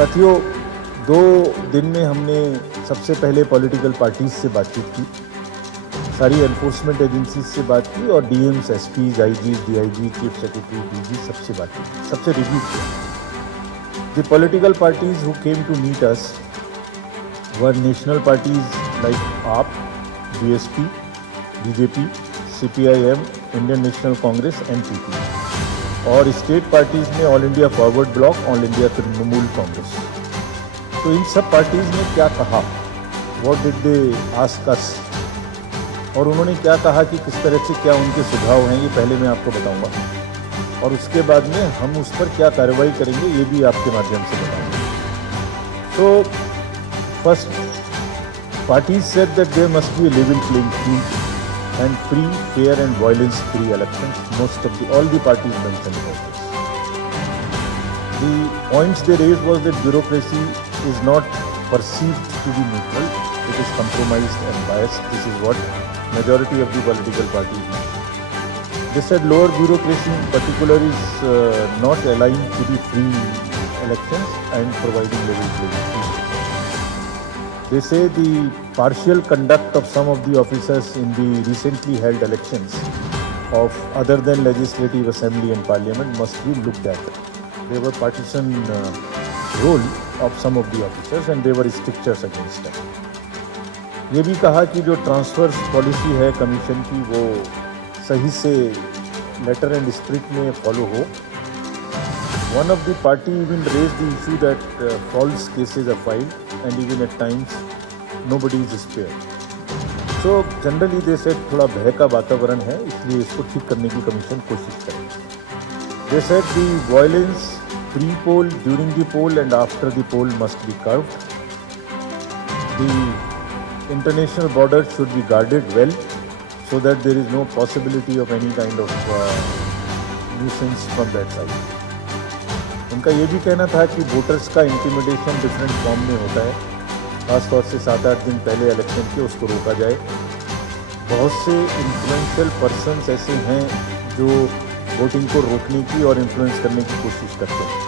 साथियों, 2 दिन में हमने सबसे पहले पॉलिटिकल पार्टीज से बातचीत की, सारी एनफोर्समेंट एजेंसीज से बात की और DMs, SPs, IG, DIG, chief secretary, DG सबसे बात की, सबसे रिव्यू किया। The political parties who came to meet us were national parties like AAP, BSP, BJP, CPIM, Indian National Congress, NPP, और स्टेट पार्टीज में All India Forward Bloc, All India Trinamool Congress. तो इन सब पार्टीज ने क्या कहा, what did they ask us, और उन्होंने क्या कहा कि किस तरह से क्या उनके सुझाव हैं, ये पहले मैं आपको बताऊंगा, और उसके बाद में हम उस पर क्या कार्रवाई करेंगे ये भी आपके माध्यम से बताऊंगा। तो first, parties said that there must be a level playing field and free, fair and violence-free elections. All the parties mentioned about this. The points they raised was that bureaucracy is not perceived to be neutral; it is compromised and biased. This is what majority of the political parties mean. They said lower bureaucracy in particular is not aligned to the free elections and providing level playing field. They say the partial conduct of some of the officers in the recently held elections of other than legislative assembly and parliament must be looked at. There were partisan role of some of the officers and there were strictures against them. ये भी कहा कि जो transfer policy है कमीशन की वो सही से लेटर एंड स्पिरिट में फॉलो हो. One of the party even raised the issue that false cases are filed and even at times nobody is spared. So generally they said थोड़ा भय का वातावरण है, इसलिए इसको ठीक करने की कमीशन कोशिश करे. They said the violence pre-poll, during the poll and after the poll must be curbed. The international borders should be guarded well so that there is no possibility of any kind of nuisance from that side. उनका ये भी कहना था कि वोटर्स का intimidation different form में होता है, खासतौर से 7-8 दिन पहले इलेक्शन के, उसको रोका जाए. बहुत से इन्फ्लुएंशियल पर्सन्स ऐसे हैं जो वोटिंग को रोकने की और इन्फ्लुएंस करने की कोशिश करते हैं.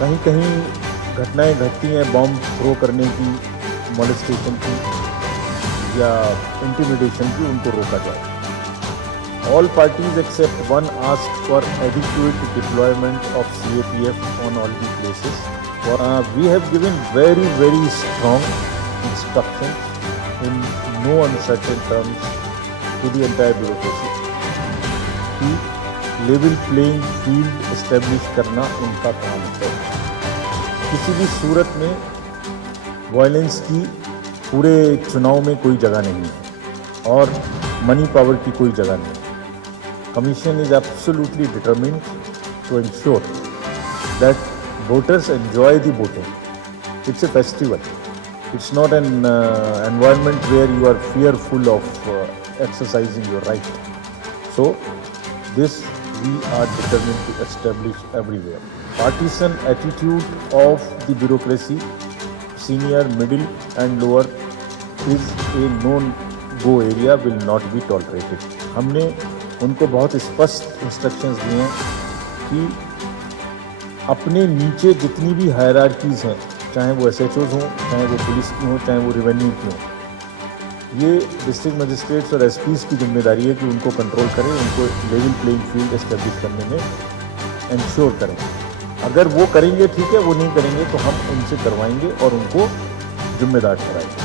कहीं कहीं घटनाएं घटती हैं बॉम्ब थ्रो करने की, मॉलेस्टेशन की या इंटिमिडेशन की, उनको रोका जाए. All parties except one asked for adequate deployment of CAPF on all the places. We have given very, very strong instructions in no uncertain terms to the entire bureaucracy कि level playing field establish करना उनका काम है. किसी भी सूरत में वायलेंस की पूरे चुनाव में कोई जगह नहीं है और मनी पावर की कोई जगह नहीं. Commission is absolutely determined to ensure that voters enjoy the voting. It's a festival. It's not an environment where you are fearful of exercising your right. So, this we are determined to establish everywhere. Partisan attitude of the bureaucracy, senior, middle and lower, is a no-go area, will not be tolerated. हमने उनको बहुत स्पष्ट इंस्ट्रक्शंस दिए हैं कि अपने नीचे जितनी भी हायरार्कीज़ हैं, चाहे वो एसएचओज हों, चाहे वो पुलिस की हों, चाहे वो रेवेन्यू की हों, ये डिस्ट्रिक्ट मजिस्ट्रेट्स और एसपीज़ की जिम्मेदारी है कि उनको कंट्रोल करें, उनको लेवल प्लेइंग फील्ड एस्टेब्लिश करने में इंश्योर करें. अगर वो करेंगे ठीक है, वो नहीं करेंगे तो हम उनसे करवाएंगे और उनको जिम्मेदार ठहराएंगे.